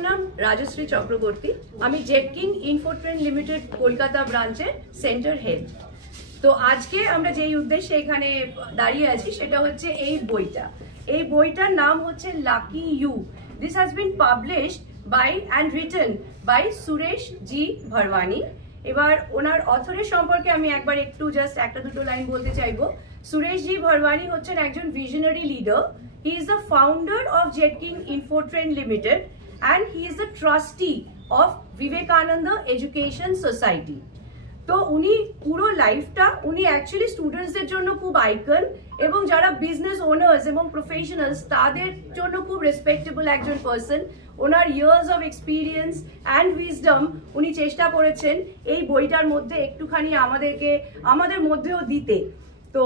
আমার নাম রাজশ্রী চক্রবর্তী। আমি জেটকিং ইনফোট্রেন লিমিটেড কলকাতা ব্রাঞ্চের সেন্টার হেড। তো আজকে আমরা যেই উদ্দেশ্যে এখানে দাঁড়িয়ে আছি সেটা হচ্ছে এই বইটার নাম হচ্ছে lucky you. This has been published by and written by Suresh G Bharwani. এবার ওনার অথরের সম্পর্কে আমি একবার একটু জাস্ট একটা দুটো লাইন বলতে চাইবো। সুরেশ জি ভারওয়ানি হচ্ছেন একজন visionary leader. He is the founder of Jetking Infotrain Limited and he is the trustee of Vivekananda Education Society. তো উনি পুরো লাইফটা উনি অ্যাকচুয়ালি স্টুডেন্টসদের জন্য খুব আইকন এবং যারা বিজনেস ওনার্স এবং প্রফেশনালস তাদের জন্য খুব রেসপেক্টেবল একজন person. Owner years of experience and wisdom উনি চেষ্টা করেছেন এই বইটার মধ্যে একটুখানি আমাদের মধ্যেও দিতে। তো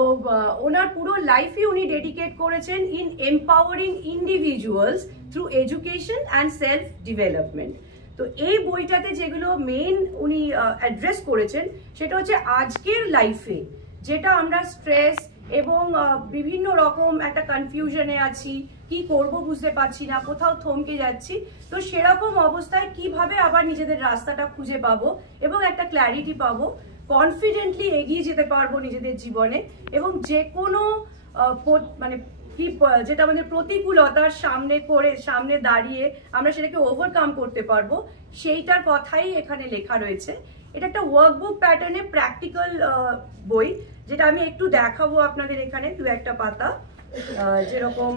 ওনার পুরো লাইফই উনি ডেডিকেট করেছেন in empowering individuals through education and self development. তো এই বইটাতে যেগুলো মেইন উনি অ্যাড্রেস করেছেন সেটা হচ্ছে আজকের লাইফে যেটা আমরা স্ট্রেস এবং বিভিন্ন রকম একটা কনফিউশনে আছি, কি করব বুঝতে পারছি না, কোথাও থমকে যাচ্ছি। তো সেরকম অবস্থায় কিভাবে আবার নিজেদের রাস্তাটা খুঁজে পাবো এবং একটা ক্ল্যারিটি পাবো, কনফিডেন্টলি এগিয়ে যেতে পারবো নিজেদের জীবনে এবং যে কোনো যেটা আমাদের প্রতিকূলতার সামনে দাঁড়িয়ে আমরা সেটাকে ওভারকাম করতে পারবো, সেইটার কথাই এখানে লেখা রয়েছে। এটা একটা ওয়ার্কবুক প্যাটার্নে প্র্যাকটিক্যাল বই, যেটা আমি একটু দেখাবো আপনাদের। এখানে দু একটা পাতা, যেরকম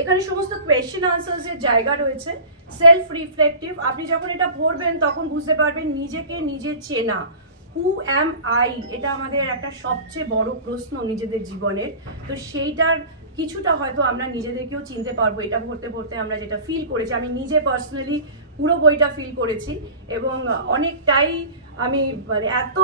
এখানে সমস্ত কোয়েশ্চেন আনসার্স এর জায়গা রয়েছে, সেলফ রিফ্লেক্টিভ। আপনি যখন এটা পড়বেন তখন বুঝতে পারবেন নিজেকে নিজে চেনা, হু অ্যাম আই, এটা আমাদের একটা সবচেয়ে বড় প্রশ্ন নিজেদের জীবনের। তো সেইটার কিছুটা হয়তো আমরা নিজেদেরকেও চিনতে পারবো এটা পড়তে পড়তে। আমরা যেটা ফিল করেছি, আমি নিজে পার্সোনালি পুরো বইটা ফিল করেছি এবং অনেকটাই আমি এত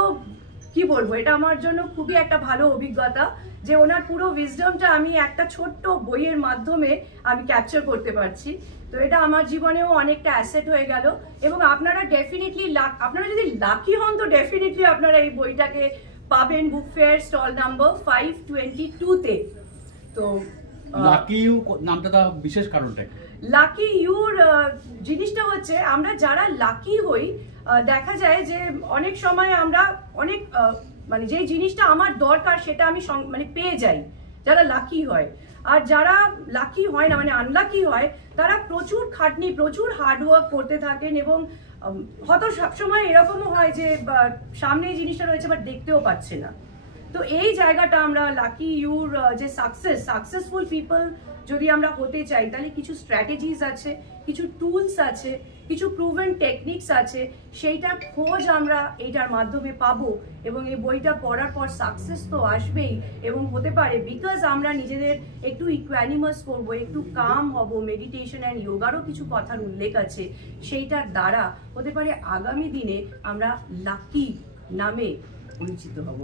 কি বলবো, এটা আমার জন্য খুবই একটা ভালো অভিজ্ঞতা যে ওনার পুরো উইজডমটা আমি একটা ছোট্ট বইয়ের মাধ্যমে আমি ক্যাপচার করতে পারছি। তো এটা আমার জীবনেও অনেকটা অ্যাসেট হয়ে গেল এবং আপনারা ডেফিনেটলি আপনারা যদি লাকি হন তো ডেফিনেটলি আপনারা এই বইটাকে পাবেন বুক ফেয়ার স্টল নাম্বার 522-তে। তো লাকি ইউ নামটা বিশেষ কারণটা লাকি ইউর জিনিসটা হচ্ছে আমরা যারা লাকি হই, দেখা যায় যে অনেক সময় আমরা অনেক যে জিনিসটা আমার দরকার সেটা আমি পেয়ে যাই যারা লাকি হয়। আর যারা লাকি হয় না আনলাকি হয়, তারা প্রচুর খাটনি প্রচুর হার্ডওয়ার্ক করতে থাকেন এবং হয়তো সবসময় এরকমও হয় যে সামনে এই জিনিসটা রয়েছে বাট দেখতেও পাচ্ছে না। তো এই জায়গাটা আমরা লাকি ইউর যে সাকসেসফুল পিপল যদি আমরা হতে চাই তাহলে কিছু স্ট্র্যাটেজিস আছে, কিছু টুলস আছে, কিছু প্রুভেন টেকনিক্স আছে, সেইটার খোঁজ আমরা এইটার মাধ্যমে পাবো এবং এই বইটা পড়ার পর সাকসেস তো আসবেই এবং হতে পারে বিকজ আমরা নিজেদের একটু ইকুয়ানিমাস করবো, একটু কাম হব, মেডিটেশন অ্যান্ড যোগারও কিছু কথার উল্লেখ আছে, সেইটার দ্বারা হতে পারে আগামী দিনে আমরা লাকি নামে পরিচিত হব।